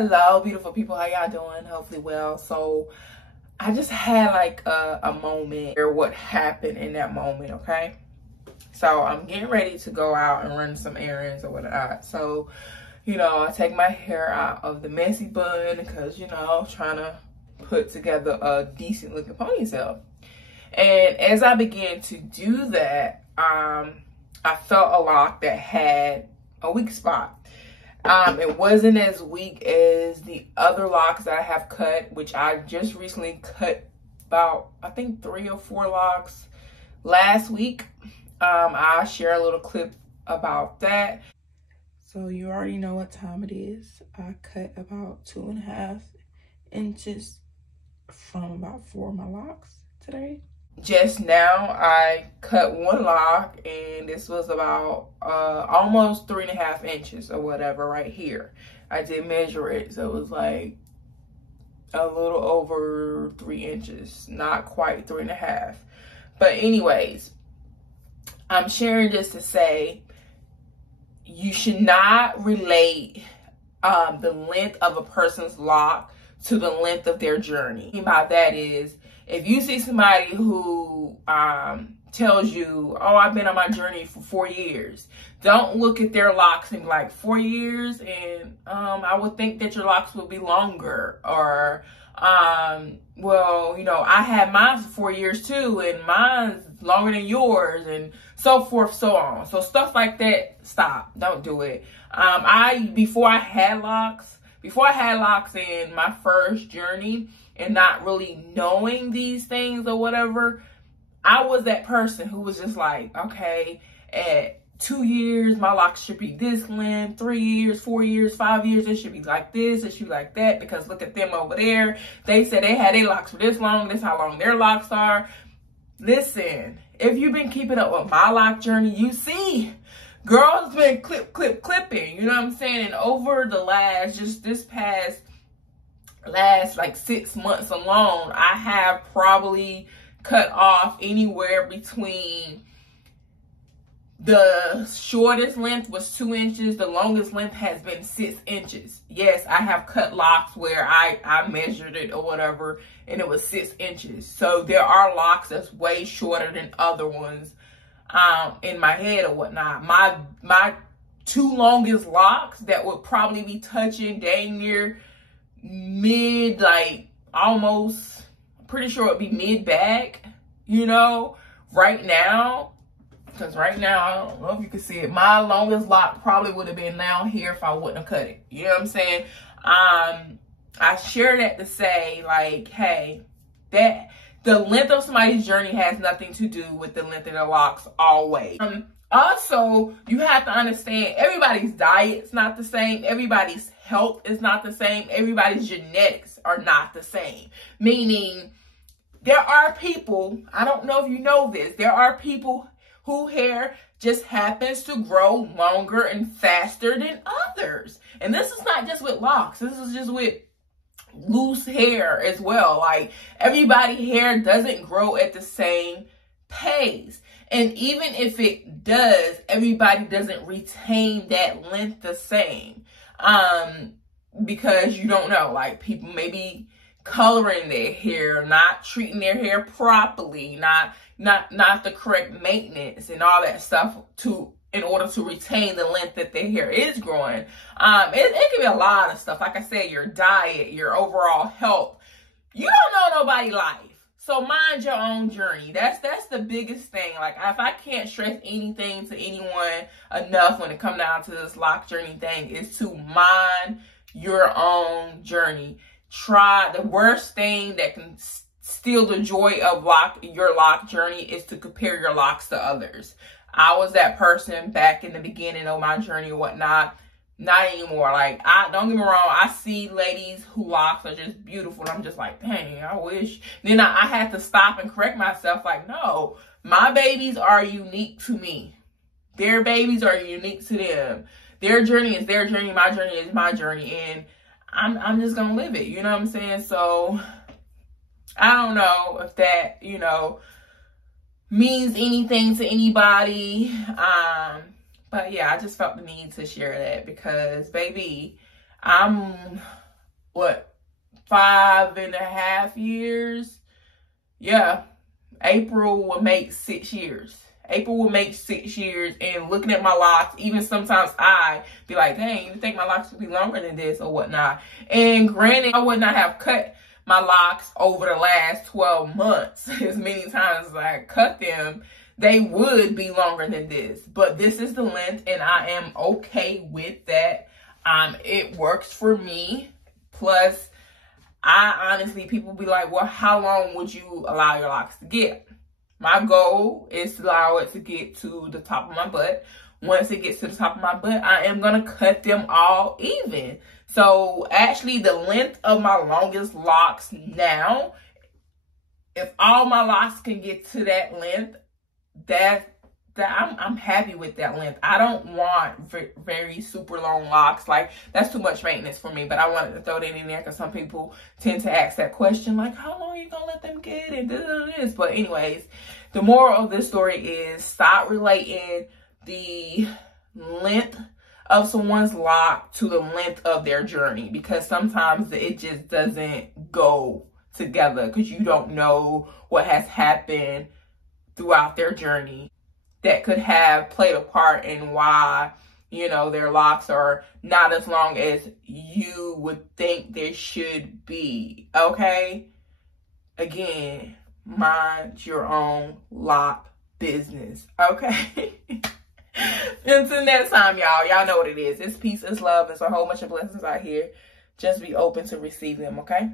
Hello, beautiful people. How y'all doing? Hopefully well. So I just had like a moment or what happened in that moment, okay? So I'm getting ready to go out and run some errands or whatnot. So, you know, I take my hair out of the messy bun because, you know, I'm trying to put together a decent looking ponytail. And as I began to do that, I felt a lock that had a weak spot. It wasn't as weak as the other locks that I have cut, which I just recently cut about, I think 3 or 4 locks last week. I'll share a little clip about that. So you already know what time it is. I cut about 2.5 inches from about 4 of my locks today. Just now I cut 1 lock, and this was about almost 3.5 inches or whatever right here. I did measure it, so it was like a little over 3 inches, not quite 3.5. But anyways, I'm sharing this to say you should not relate the length of a person's lock to the length of their journey. What I mean by that is, if you see somebody who tells you, oh, I've been on my journey for 4 years, don't look at their locks and be like, 4 years? And I would think that your locks would be longer. Or, well, you know, I had mine for 4 years too, and mine's longer than yours, and so forth, so on. So stuff like that, stop. Don't do it. Before I had locks in my first journey, and not really knowing these things or whatever, I was that person who was just like, okay, at 2 years, my locks should be this length, 3 years, 4 years, 5 years, it should be like this, it should be like that, because look at them over there. They said they had their locks for this long, this how long their locks are. Listen, if you've been keeping up with my lock journey, you see, girls been clipping, you know what I'm saying? And over the last like 6 months alone, I have probably cut off anywhere between, the shortest length was 2 inches, the longest length has been 6 inches. Yes, I have cut locks where I measured it or whatever, and it was 6 inches. So there are locks that's way shorter than other ones in my head or whatnot. My 2 longest locks that would probably be touching dang near mid, like almost, pretty sure it'd be mid back, you know, right now. Because right now, I don't know if you can see it, my longest lock probably would have been down here if I wouldn't have cut it. You know what I'm saying? I share that to say, like, hey, that the length of somebody's journey has nothing to do with the length of their locks always. Also, you have to understand, everybody's diet's not the same. Everybody's health is not the same. Everybody's genetics are not the same. Meaning, there are people, I don't know if you know this, there are people whose hair just happens to grow longer and faster than others. And this is not just with locks. This is just with loose hair as well. Like, everybody's hair doesn't grow at the same pace. And even if it does, everybody doesn't retain that length the same. Because you don't know, like, people may be coloring their hair, not treating their hair properly, not the correct maintenance and all that stuff in order to retain the length that their hair is growing. It can be a lot of stuff. Like I said, your diet, your overall health. You don't know nobody's life. So mind your own journey. That's the biggest thing. Like, if I can't stress anything to anyone enough when it comes down to this lock journey thing, is to mind your own journey. The worst thing that can steal the joy of your lock journey is to compare your locks to others. I was that person back in the beginning of my journey or whatnot. Not anymore. Like, don't get me wrong, I see ladies whose locks are just beautiful, and I'm just like, dang, I wish. Then I had to stop and correct myself, like, no, my babies are unique to me. Their babies are unique to them. Their journey is their journey, my journey is my journey, and I'm just gonna live it, you know what I'm saying? So I don't know if that, you know, means anything to anybody. But yeah, I just felt the need to share that because, baby, I'm what, 5.5 years. Yeah, April will make 6 years. April will make 6 years, and looking at my locks, even sometimes I be like, dang, you think my locks would be longer than this or whatnot. And granted, I would not have cut my locks over the last 12 months as many times as I cut them. They would be longer than this, but this is the length, and I am okay with that. It works for me. Plus, I honestly, people be like, well, how long would you allow your locks to get? My goal is to allow it to get to the top of my butt. Once it gets to the top of my butt, I am going to cut them all even. So actually, the length of my longest locks now, if all my locks can get to that length, I'm happy with that length. I don't want very super long locks. Like, that's too much maintenance for me. But I wanted to throw that in there because some people tend to ask that question, like, how long are you gonna let them get and this? But anyways, the moral of this story is stop relating the length of someone's lock to the length of their journey, because sometimes it just doesn't go together because you don't know what has happened throughout their journey that could have played a part in why, you know, their locks are not as long as you would think they should be, okay? Again, mind your own lock business, okay? Until next time, y'all know what it is. It's peace, it's love, it's a whole bunch of blessings out here. Just be open to receive them, okay?